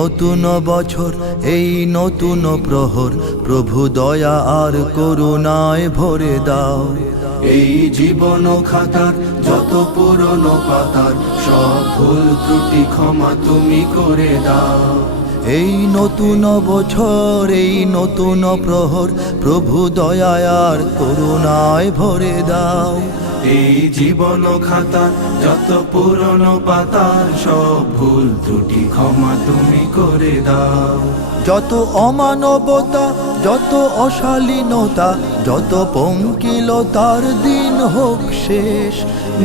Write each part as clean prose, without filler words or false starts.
নতুন বছর, এই নতুন প্রহর, প্রভু দয়া আর করুণায় ভরে দাও। এই জীবন খাতার যত পুরনো পাতার সব ভুল ত্রুটি ক্ষমা তুমি করে দাও। এই নতুন বছর, এই নতুন প্রহর, প্রভু দয়া আর করুণায় ভরে দাও। এই জীবন খাতার যত পুরনো পাতার সব ভুল ত্রুটি ক্ষমা তুমি করে দাও। যত অমানবতা, যত অশালীনতা, যত পঙ্কিলতার দিন হোক শেষ।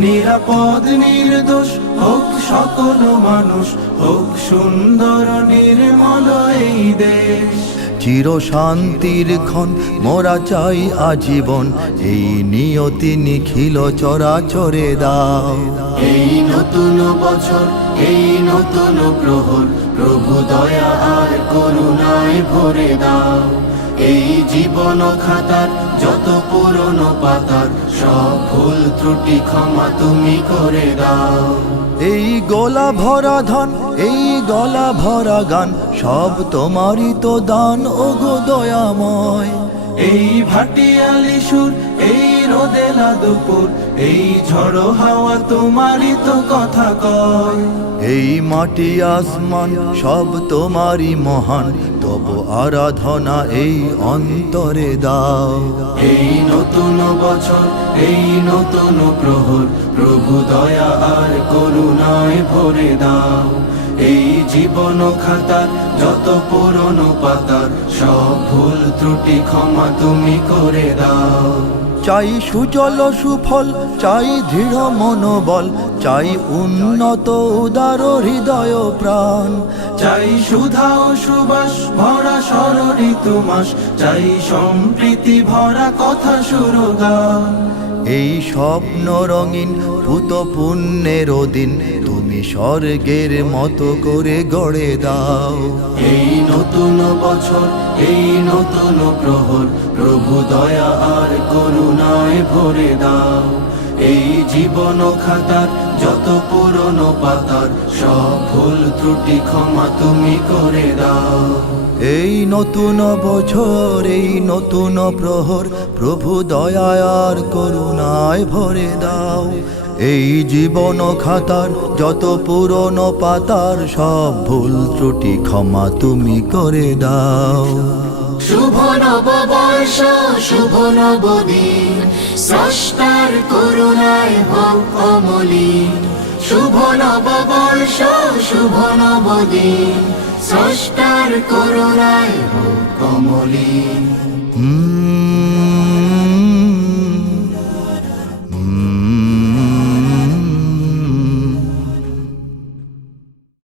নিরাপদ নির্দোষ হোক সকল মানুষ, হোক সুন্দর নির্মল এই দেশ। চির শান্তির ক্ষণ মোরা চাই আজীবন, এই নিয়তি নিখিল চরাচরে দাও। এই নতুন বছর, এই নতুন প্রহর, প্রভু দয়া আর করুণায় ভরে দাও। এই জীবন খাতার যত পুরনো পাতার সব ভুল ত্রুটি ক্ষমা তুমি করে দাও। এই গলা ভরা ধান, এই গলা ভরা গান, সব তোমারই তো দান ওগো দয়াময়। এই ভাটিয়ালি সুর, এই রোদেলা দুপুর, এই ঝড়ো হাওয়া তোমারই তো কথা কয়। এই মাটি আসমান সব তোমারই মহান, তব আরাধনা এই অন্তরে দাও। এই নতুন বছর, এই নতুন প্রহর, প্রভু দয়া আর করুণায় ভরে দাও। এই জীবন খাতার যত পুরনো পাতার সব ভুল ত্রুটি ক্ষমা তুমি করে দাও। চাই সুজল সুফল, চাই দৃঢ় মনোবল, চাই উন্নত উদার হৃদয় প্রাণ। চাই সুধা ও সুবাস ভরা ষড়ঋতু মাস, চাই সম্প্রীতি ভরা কথা সুরগান। এই স্বপ্ন রঙিন পুত পুণ্যের দিন, তুমি স্বর্গের মতো করে গড়ে দাও। এই নতুন বছর, এই নতুন প্রহর, প্রভু দয়া আর করুণায় ভরে দাও। এই জীবন খাতার যত পুরনো পাতার সব ভুল ত্রুটি ক্ষমা তুমি করে দাও। এই নতুন বছর, এই নতুন প্রহর, প্রভু দয়া আর করুণায় ভরে দাও। এই জীবন খাতার যত পুরনো পাতার সব ভুল ত্রুটি ক্ষমা তুমি করে দাও। শুভ নববর্ষ, শুভ নবদিন, স্রষ্টার করুণায় হোক অমলিন। শুভ নববর্ষ, শুভ নবদিন, স্রষ্টার করুণায় হোক অমলিন।